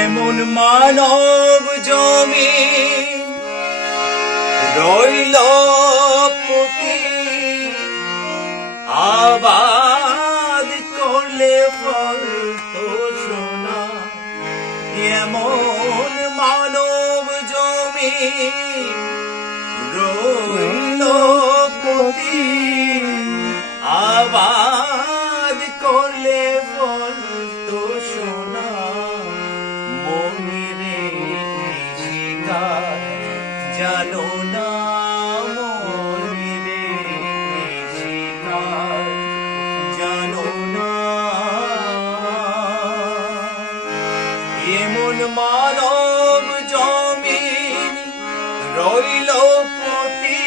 এমন মানব জমিন রইল পুঁতি, আবাদ করলে ফল তো সোনা। এমন মানব জমিন রইল পুঁতি, আবাদ করলে ফল তো সোনা। মমিরে শিকার জানো না, মমিরে শিকার জানো না। এমন মানব জমিন রইল পুঁতি,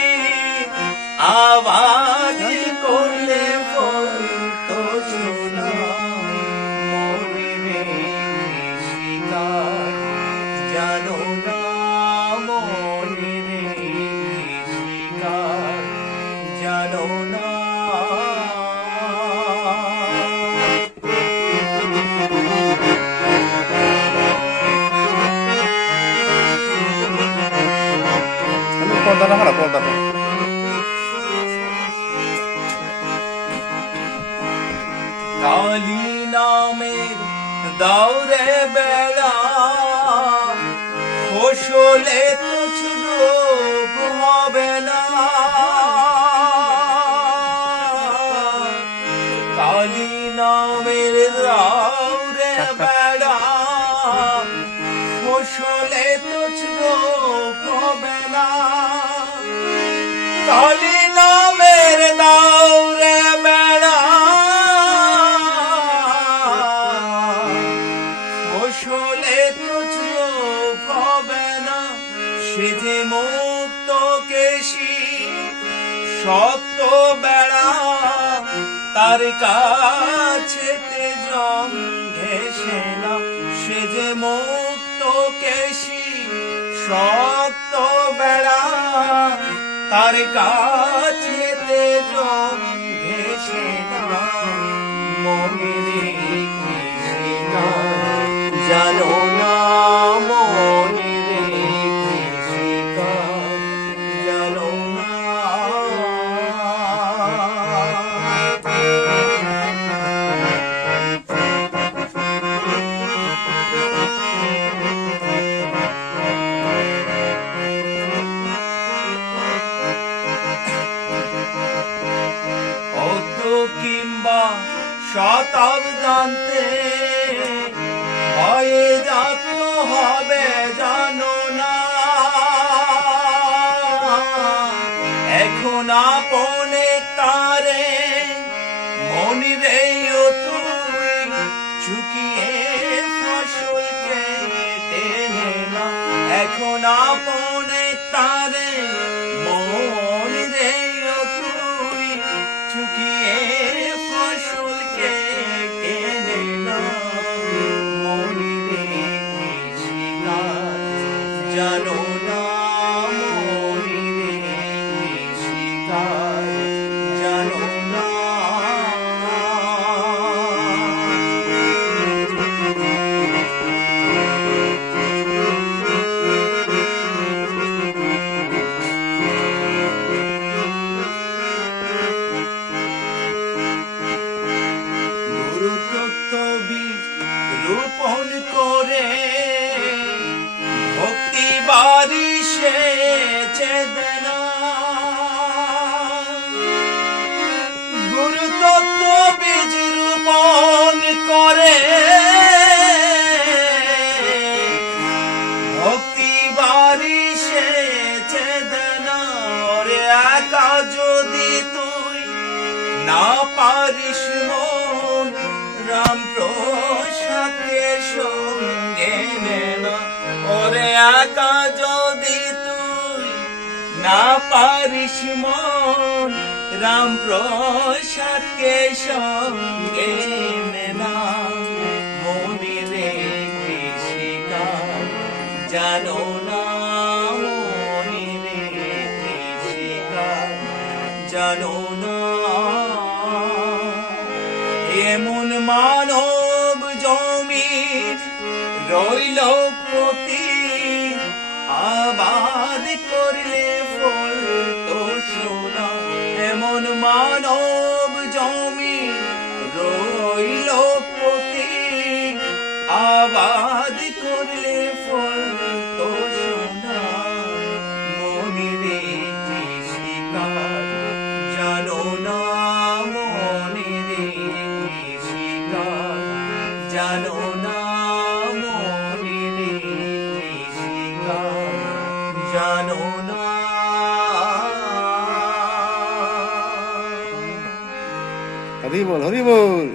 আবাদ করলে ফল তো সোনা। মমিরে শিকার জানো না, মমিরে শিকার জানো না। পর্দাটা হারা পর্দাটা কালী নামের দৌড়ে বেড়া, ফসলে তুচ্ছ রূপ হবে না। কালী নামের দৌড়ে বেড়া, ফসলে তুচ্ছ রূপ হবে না। কালী নামের দৌড়ে বেড়া, ফসলে তুচ্ছ রূপ হবে না। সে যে মুক্ত কেশী শক্ত বেড়া, তার কাছে জং ঘেঁষে না। সে যে মুক্ত কেশী শক্ত বেড়া, তার কাছে জং ঘেঁষে না। মমিরে শিকার জানো না, মমিরে শিকার জানো না। কিংবা শতাব্দান্তে হয়ে যাত হবে জানো না। এখন আপনে তারে মনিরে তুই চুকিয়ে ফসলকে টেনে না। এখন আপনে তারে মনিরে তুই চুকিয়ে ফসলকে টেনে না। মনিরে শিকার জানো না, মনিরে শিকার জানো না। রোপণ করে ভক্তি বাড়ি সেচে দেনা। গুরুতত্ত্ব বীজ রোপণ করে ভক্তি বাড়ি সেচে দেনা। ওরে একা যদি তুই না পারিস মন, রাম প্রসাদকে সঙ্গে নে না। ওরে একা যদি তুই না পারিস মন, রাম প্রসাদকে সঙ্গে নে না। মনিরে শিকার জানো না, মনিরে শিকার জানো না। এমন মানব জমিন বীজ রইল প্রতি আবাদ করলে ফল তো সোনা এমন মানব জমি রইল প্রতি আবাদ করলে ফল তো সোনা মনের একটি শিকার জানো না মনের একটি শিকার জানো না মনের একটি শিকার জানো না হরি বল হরি বল